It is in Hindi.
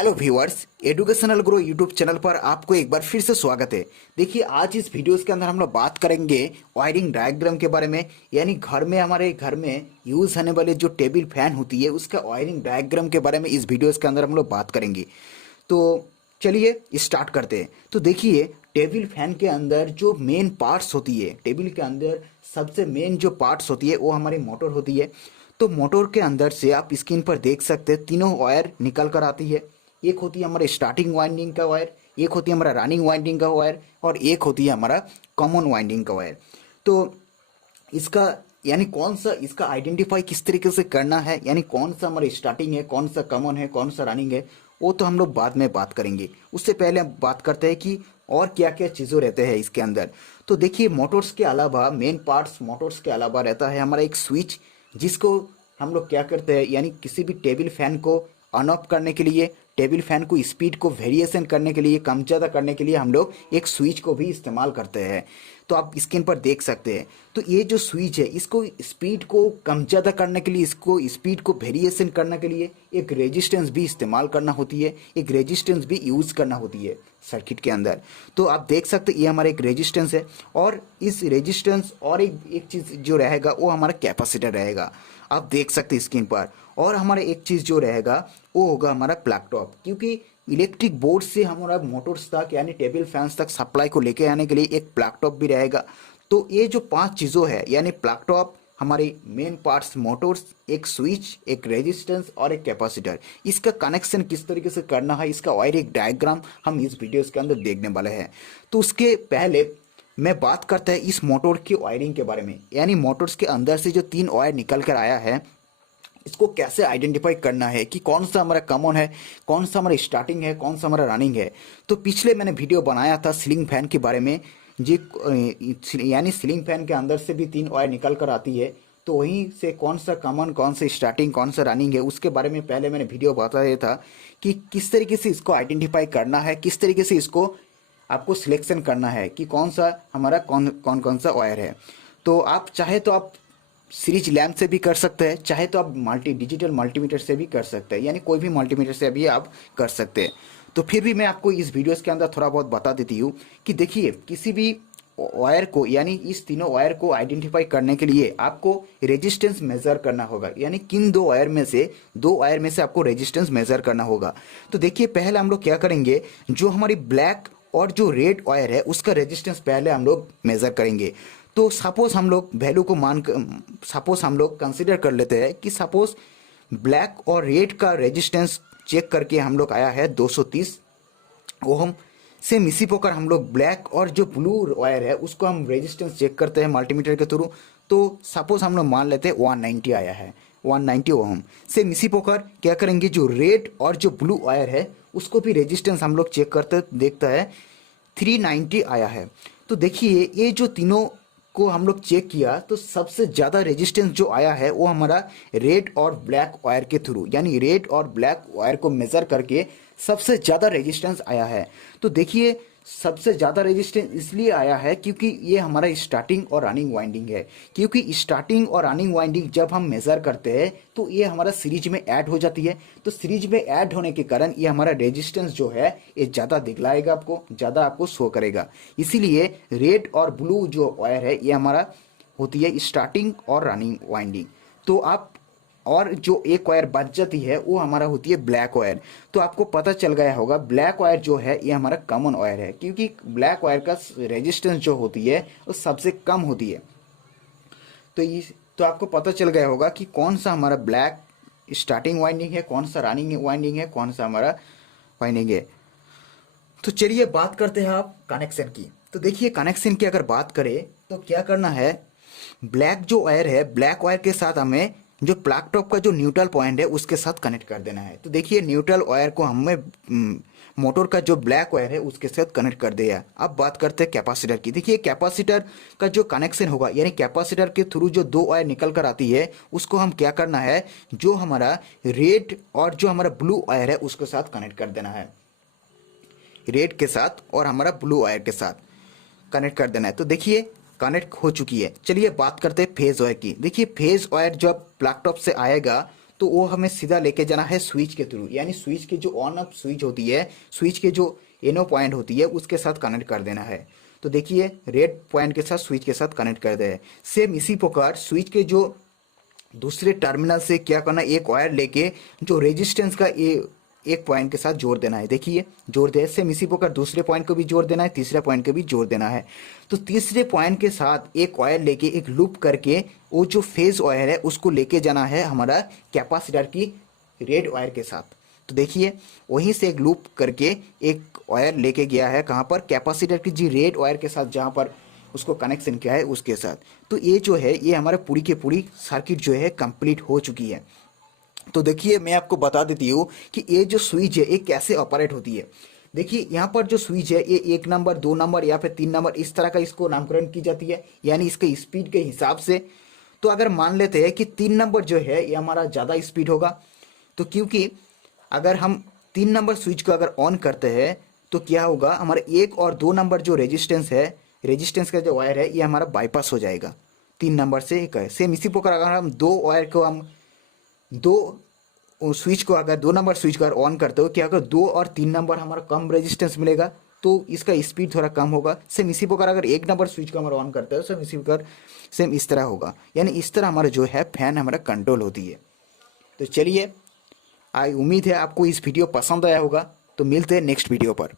Hello viewers, educational grow YouTube channel पर आपको एक बार फिर से स्वागत है। देखिए, आज इस वीडियोस के अंदर हम लोग बात करेंगे वायरिंग डायग्राम के बारे में। यानी हमारे घर में यूज़ होने वाले जो टेबल फैन होती है उसका वायरिंग डायग्राम के बारे में इस वीडियोस के अंदर हम लोग बात करेंगे। तो चलिए स्टार्ट करते हैं। तो देखिए, टेबल फैन के अंदर जो मेन पार्ट्स होती है, टेबल के अंदर सबसे मेन जो पार्ट्स होती है वो हमारी मोटर होती है। तो मोटर के अंदर से आप स्क्रीन पर देख सकते हैं तीनों वायर निकल कर आती है। एक होती है हमारे स्टार्टिंग वाइंडिंग का वायर, एक होती है हमारा रनिंग वाइंडिंग का वायर और एक होती है हमारा कॉमन वाइंडिंग का वायर। तो इसका यानी कौन सा इसका आइडेंटिफाई किस तरीके से करना है, यानी कौन सा हमारा स्टार्टिंग है, कौन सा कॉमन है, कौन सा रनिंग है, वो तो हम लोग बाद में बात करेंगे। उससे पहले हम बात करते हैं कि और क्या क्या चीज़ों रहते हैं इसके अंदर। तो देखिए, मोटर्स के अलावा मेन पार्ट्स मोटर्स के अलावा रहता है हमारा एक स्विच, जिसको हम लोग क्या करते हैं, यानी किसी भी टेबल फैन को ऑन ऑफ करने के लिए, टेबल फैन को स्पीड को वेरिएशन करने के लिए, कम ज़्यादा करने के लिए हम लोग एक स्विच को भी इस्तेमाल करते हैं। तो आप स्क्रीन पर देख सकते हैं। तो ये जो स्विच है, इसको स्पीड को कम ज़्यादा करने के लिए, इसको स्पीड को वेरिएशन करने के लिए एक रेजिस्टेंस भी इस्तेमाल करना होती है, एक रेजिस्टेंस भी यूज़ करना होती है सर्किट के अंदर। तो आप देख सकते हैं ये हमारा एक रेजिस्टेंस है, और इस रेजिस्टेंस और एक चीज़ जो रहेगा वो हमारा कैपेसिटर रहेगा। आप देख सकते हैं स्क्रीन पर। और हमारा एक चीज़ जो रहेगा वो होगा हमारा प्लग टॉप, क्योंकि इलेक्ट्रिक बोर्ड से हमारा मोटर्स तक यानी टेबल फैंस तक सप्लाई को लेके आने के लिए एक प्लग टॉप भी रहेगा। तो ये जो 5 चीज़ों है, यानी प्लग टॉप, हमारे मेन पार्ट्स मोटर्स, एक स्विच, एक रेजिस्टेंस और एक कैपेसिटर, इसका कनेक्शन किस तरीके से करना है, इसका वायरिंग डायग्राम हम इस वीडियोस के अंदर देखने वाले हैं। तो उसके पहले मैं बात करता है इस मोटर की वायरिंग के बारे में। यानी मोटर्स के अंदर से जो 3 वायर निकल कर आया है, इसको कैसे आइडेंटिफाई करना है कि कौन सा हमारा कॉमन है, कौन सा हमारा स्टार्टिंग है, कौन सा हमारा रनिंग है। तो पिछले मैंने वीडियो बनाया था सीलिंग फैन के बारे में, जी, यानी सीलिंग फैन के अंदर से भी 3 वायर निकल कर आती है। तो वहीं से कौन सा कॉमन, कौन सा स्टार्टिंग, कौन सा रनिंग है, उसके बारे में पहले मैंने वीडियो बताया था कि किस तरीके से इसको आइडेंटिफाई करना है, किस तरीके से इसको आपको सिलेक्शन करना है कि कौन सा हमारा कौन सा वायर है। तो आप चाहे तो आप सीरीज लैम्प से भी कर सकते हैं, चाहे तो आप डिजिटल मल्टीमीटर से भी कर सकते हैं, यानी कोई भी मल्टीमीटर से भी आप कर सकते हैं। तो फिर भी मैं आपको इस वीडियोस के अंदर थोड़ा बहुत बता देती हूँ कि देखिए, किसी भी वायर को, यानी इस तीनों वायर को आइडेंटिफाई करने के लिए आपको रेजिस्टेंस मेजर करना होगा। यानी किन 2 वायर में से आपको रेजिस्टेंस मेजर करना होगा। तो देखिए, पहले हम लोग क्या करेंगे, जो हमारी ब्लैक और जो रेड वायर है उसका रेजिस्टेंस पहले हम लोग मेजर करेंगे। तो सपोज हम लोग वैल्यू को सपोज हम लोग कंसिडर कर लेते हैं कि सपोज ब्लैक और रेड का रेजिस्टेंस चेक करके हम लोग आया है 230 ओम। सेम इसी प्रकार हम लोग ब्लैक और जो ब्लू वायर है उसको हम रेजिस्टेंस चेक करते हैं मल्टीमीटर के थ्रू। तो सपोज हम लोग मान लेते हैं 190 आया है, 190 ओम। सेम इसी प्रकार क्या करेंगे, जो रेड और जो ब्लू वायर है उसको भी रेजिस्टेंस हम लोग चेक करते देखता है 390 आया है। तो देखिए, ये जो तीनों को हम लोग चेक किया तो सबसे ज़्यादा रेजिस्टेंस जो आया है वो हमारा रेड और ब्लैक वायर के थ्रू, यानी रेड और ब्लैक वायर को मेज़र करके सबसे ज़्यादा रेजिस्टेंस आया है। तो देखिए, सबसे ज़्यादा रेजिस्टेंस इसलिए आया है क्योंकि ये हमारा स्टार्टिंग और रनिंग वाइंडिंग है। क्योंकि स्टार्टिंग और रनिंग वाइंडिंग जब हम मेज़र करते हैं तो ये हमारा सीरीज में ऐड हो जाती है। तो सीरीज में ऐड होने के कारण ये हमारा रेजिस्टेंस जो है ये ज़्यादा दिखलाएगा, आपको ज़्यादा आपको शो करेगा। इसीलिए रेड और ब्लू जो वायर है ये हमारा होती है स्टार्टिंग और रनिंग वाइंडिंग। तो आप, और जो एक वायर बच जाती है वो हमारा होती है ब्लैक वायर। तो आपको पता चल गया होगा ब्लैक वायर जो है ये हमारा कॉमन वायर है, क्योंकि ब्लैक वायर का रेजिस्टेंस जो होती है वो सबसे कम होती है। तो आपको पता चल गया होगा कि कौन सा हमारा ब्लैक स्टार्टिंग वाइंडिंग है, कौन सा रनिंग वाइंडिंग है, कौन सा हमारा वाइंडिंग है। तो चलिए बात करते हैं आप कनेक्शन की। तो देखिए, कनेक्शन की अगर बात करें तो क्या करना है, ब्लैक जो वायर है, ब्लैक वायर के साथ हमें जो प्लग टॉप का जो न्यूट्रल पॉइंट है उसके साथ कनेक्ट कर देना है। तो देखिए, न्यूट्रल वायर को हमें मोटर का जो ब्लैक वायर है उसके साथ कनेक्ट कर दिया। अब बात करते हैं कैपेसिटर की। देखिए, कैपेसिटर का जो कनेक्शन होगा, यानी कैपेसिटर के थ्रू जो 2 वायर निकल कर आती है उसको हम क्या करना है, जो हमारा रेड और जो हमारा ब्लू वायर है उसके साथ कनेक्ट कर देना है। रेड के साथ और हमारा ब्लू वायर के साथ कनेक्ट कर देना है। तो देखिए, कनेक्ट हो चुकी है। चलिए बात करते हैं फेज वायर की। देखिए, फेज वायर जब प्लग टॉप से आएगा तो वो हमें सीधा लेके जाना है स्विच के थ्रू, यानी स्विच के जो ऑन ऑफ स्विच होती है, स्विच के जो एनो पॉइंट होती है उसके साथ कनेक्ट कर देना है। तो देखिए रेड पॉइंट के साथ स्विच के साथ कनेक्ट कर दे। सेम इसी प्रकार स्विच के जो दूसरे टर्मिनल से क्या करना, एक वायर लेके जो रेजिस्टेंस का एक पॉइंट के साथ जोड़ देना है। देखिए जोड़ दे। सेम इसी प्रकार दूसरे पॉइंट को भी जोड़ देना है, तीसरे पॉइंट को भी जोड़ देना है। तो तीसरे पॉइंट के साथ एक वायर लेके एक लूप करके वो जो फेज वायर है उसको लेके जाना है हमारा कैपेसिटर की रेड वायर के साथ। तो देखिए वहीं से एक लूप करके एक वायर लेके गया है कहाँ पर, कैपेसिटर की जी रेड वायर के साथ, जहाँ पर उसको कनेक्शन किया है उसके साथ। तो ये जो है ये हमारे पूरी की पूरी सर्किट जो है कंप्लीट हो चुकी है। तो देखिए मैं आपको बता देती हूँ कि ये जो स्विच है ये कैसे ऑपरेट होती है। देखिए यहाँ पर जो स्विच है ये 1 नंबर, 2 नंबर या फिर 3 नंबर इस तरह का इसको नामकरण की जाती है, यानी इसके स्पीड के हिसाब से। तो अगर मान लेते हैं कि 3 नंबर जो है ये हमारा ज़्यादा स्पीड होगा, तो क्योंकि अगर हम 3 नंबर स्विच को अगर ऑन करते हैं तो क्या होगा, हमारे 1 और 2 नंबर जो रेजिस्टेंस है, रेजिस्टेंस का जो वायर है ये हमारा बाईपास हो जाएगा 3 नंबर से एक है। सेम इसी प्रकार अगर हम दो स्विच को अगर 2 नंबर स्विच को अगर ऑन करते हो, क्या अगर 2 और 3 नंबर हमारा कम रेजिस्टेंस मिलेगा तो इसका स्पीड थोड़ा कम होगा। सेम इसी प्रकार अगर 1 नंबर स्विच को हमारा ऑन करते हो, सेम इसी प्रकार सेम इस तरह होगा, यानी इस तरह हमारा जो है फैन हमारा कंट्रोल होती है। तो चलिए उम्मीद है आपको इस वीडियो पसंद आया होगा। तो मिलते हैं नेक्स्ट वीडियो पर।